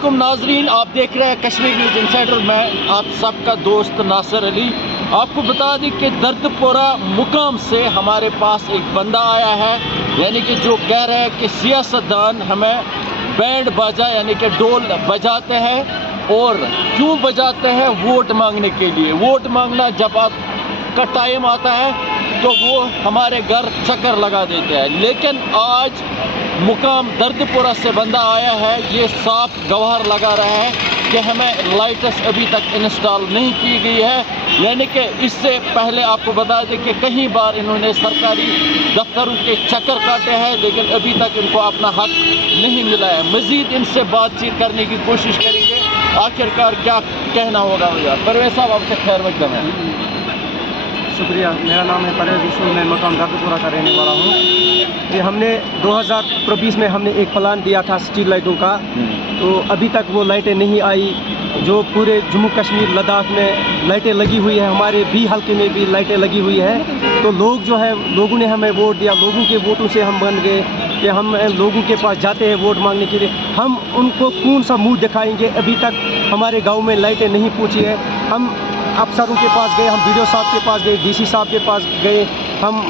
वालेकुम नाजरीन, आप देख रहे हैं कश्मीर न्यूज़ इनसाइडर। मैं आप सबका दोस्त नासिर अली। आपको बता दें कि दर्दपुरा मुकाम से हमारे पास एक बंदा आया है, यानी कि जो कह रहा है कि सियासतदान हमें बैंड बाजा यानी कि ढोल बजाते हैं, और क्यों बजाते हैं? वोट मांगने के लिए। वोट मांगना जब आपका टाइम आता है तो वो हमारे घर चक्कर लगा देते हैं। लेकिन आज मुकाम दर्दपुरा से बंदा आया है, ये साफ गवाह लगा रहा है कि हमें लाइट्स अभी तक इंस्टॉल नहीं की गई है। यानी कि इससे पहले आपको बता दें कि कई बार इन्होंने सरकारी दफ्तरों के चक्कर काटे हैं, लेकिन अभी तक इनको अपना हक नहीं मिला है। मज़ीद इनसे बातचीत करने की कोशिश करेंगे, आखिरकार क्या कहना होगा। परवेज साहब, आपसे खैर मकदम है। शुक्रिया। मेरा नाम है परवेज रसूल, मैं मकाम दर्दपुरा का रहने वाला हूँ। ये हमने 2024 में हमने एक प्लान दिया था स्ट्रीट लाइटों का, तो अभी तक वो लाइटें नहीं आई। जो पूरे जम्मू कश्मीर लद्दाख में लाइटें लगी हुई है, हमारे भी हल्के में भी लाइटें लगी हुई है। तो लोग जो है, लोगों ने हमें वोट दिया, लोगों के वोटों से हम बन गए कि हम लोगों के पास जाते हैं वोट मांगने के लिए। हम उनको कौन सा मुँह दिखाएंगे? अभी तक हमारे गाँव में लाइटें नहीं पहुँची है। हम अफसरों के पास गए, हम वीडियो साहब के पास गए, डीसी साहब के पास गए, हम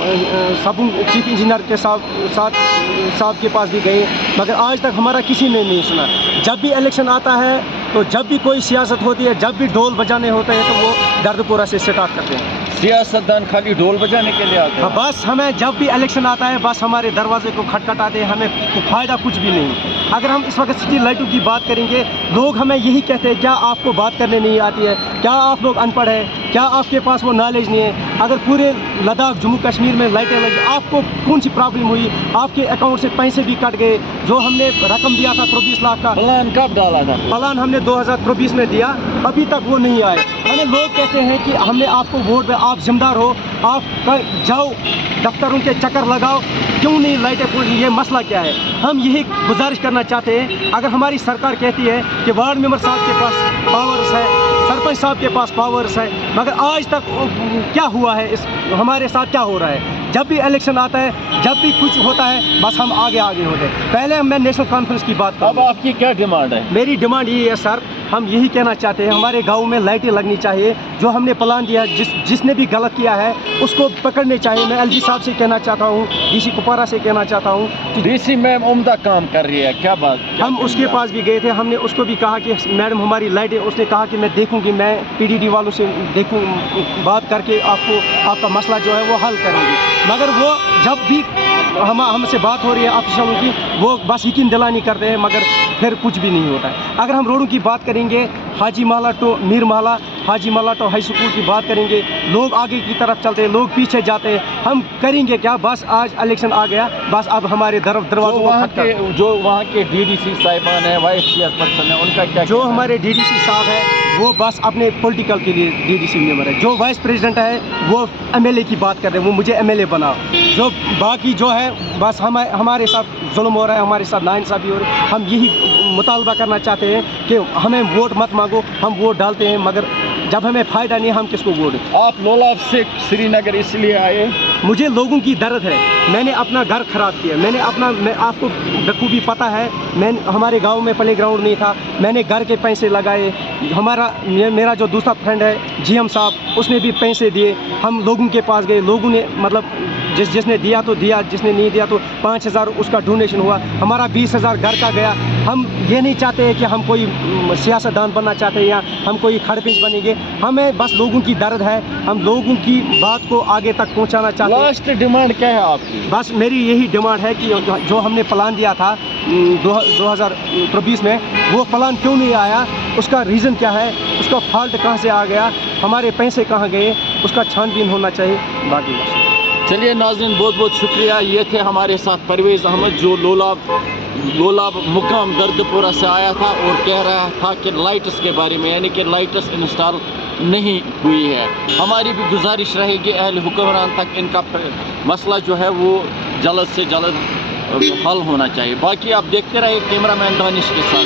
सब चीफ इंजीनियर के साहब के पास भी गए, मगर आज तक हमारा किसी ने नहीं सुना। जब भी इलेक्शन आता है, तो जब भी कोई सियासत होती है, जब भी ढोल बजाने होते हैं, तो वो दर्दपुरा से स्टार्ट करते हैं। सियासतदान खाली ढोल बजाने के लिए आते हैं? हाँ, बस हमें जब भी इलेक्शन आता है, बस हमारे दरवाजे को खटखटाते हैं, हमें तो फ़ायदा कुछ भी नहीं। अगर हम इस वक्त स्ट्रीट लाइटों की बात करेंगे, लोग हमें यही कहते हैं, क्या आपको बात करने नहीं आती है? क्या आप लोग अनपढ़ हैं? क्या आपके पास वो नॉलेज नहीं है? अगर पूरे लद्दाख जम्मू कश्मीर में लाइटें लगी, आपको कौन सी प्रॉब्लम हुई? आपके अकाउंट से पैसे भी कट गए। जो हमने रकम दिया था 24 लाख का, प्लान कब डाला था? प्लान हमने 2024 में दिया, अभी तक वो नहीं आए। हमें लोग कहते हैं कि हमने आपको वोट, आप जिम्मेदार हो, आप जाओ दफ्तरों के चक्कर लगाओ, क्यों नहीं लाइटें पूरी? ये मसला क्या है? हम यही गुजारिश करना चाहते हैं, अगर हमारी सरकार कहती है कि वार्ड मेंबर साहब के पास पावर्स है, सरपंच साहब के पास पावर्स है, मगर आज तक क्या हुआ है? इस हमारे साथ क्या हो रहा है? जब भी इलेक्शन आता है, जब भी कुछ होता है, बस हम आगे होते हैं। पहले मैं नेशनल कॉन्फ्रेंस की बात अब आपकी क्या डिमांड है? मेरी डिमांड ये है सर, हम यही कहना चाहते हैं, हमारे गांव में लाइटें लगनी चाहिए। जो हमने प्लान दिया, जिसने भी गलत किया है उसको पकड़ने चाहिए। मैं एलजी साहब से कहना चाहता हूँ, डीसी कुपवारा से कहना चाहता हूँ कि डीसी मैम उम्दा काम कर रही है, क्या बात? हम उसके पास भी गए थे, हमने उसको भी कहा कि मैडम हमारी लाइटें, उसने कहा कि मैं देखूंगी, मैं पीडीडी वालों से देखूं, बात करके आपका मसला जो है वो हल करूंगी। मगर वो जब भी हमसे बात हो रही है ऑफिसरों की, वो बस यकीन दिलानी करते हैं, मगर फिर कुछ भी नहीं होता है। अगर हम रोडों की बात करेंगे, Haji Mala to Mir Mala, Haji Mala to high school की बात करेंगे, लोग आगे की तरफ चलते हैं, लोग पीछे जाते हैं। हम करेंगे क्या? बस आज इलेक्शन आ गया, बस अब हमारे दरवाजों को जो वहाँ के डीडीसी साहिबान है, वाइस चेयरपर्सन है, उनका क्या? जो हमारे डीडीसी साहब है, वो बस अपने पॉलिटिकल के लिए डीडीसी मेंबर है। जो वाइस प्रेसिडेंट है, वो एमएलए की बात कर रहे हैं, वो मुझे एमएलए बनाओ। जो बाकी जो है, बस हमारे साथ जुल्म हो रहा है, हमारे साथ नाइंसाफी हो रही है। हम यही मुतालबा करना चाहते हैं कि हमें वोट मत मांगो, हम वोट डालते हैं, मगर जब हमें फ़ायदा नहीं, हम किसको वोट? आप लोलाब से श्रीनगर इसलिए आए? मुझे लोगों की दर्द है, मैंने अपना घर ख़राब किया, मैं आपको बखूबी पता है, हमारे गांव में प्ले ग्राउंड नहीं था, मैंने घर के पैसे लगाए। मेरा जो दूसरा फ्रेंड है जीएम साहब, उसने भी पैसे दिए। हम लोगों के पास गए, लोगों ने मतलब जिसने दिया तो दिया, जिसने नहीं दिया तो 5000 उसका डोनेशन हुआ, हमारा 20,000 घर का गया। हम ये नहीं चाहते हैं कि हम कोई सियासतदान बनना चाहते हैं या हम कोई खड़पिंच बनेंगे। हमें बस लोगों की दर्द है, हम लोगों की बात को आगे तक पहुंचाना चाहते हैं। लास्ट डिमांड क्या है आपकी? बस मेरी यही डिमांड है कि जो हमने प्लान दिया था 2024 में, वो प्लान क्यों नहीं आया? उसका रीज़न क्या है? उसका फॉल्ट कहाँ से आ गया? हमारे पैसे कहाँ गए? उसका छानबीन होना चाहिए। बाकी बस। चलिए नाज़रीन, बहुत बहुत शुक्रिया। ये थे हमारे साथ परवेज़ अहमद, जो लोलाब मुकाम दर्दपुरा से आया था और कह रहा था कि लाइट्स के बारे में, यानी कि लाइट्स इंस्टॉल नहीं हुई है। हमारी भी गुजारिश रहेगी अहल हुक्मरान तक इनका मसला जो है वो जल्द से जल्द हल होना चाहिए। बाकी आप देखते रहिए कैमरामैन दानिश के साथ।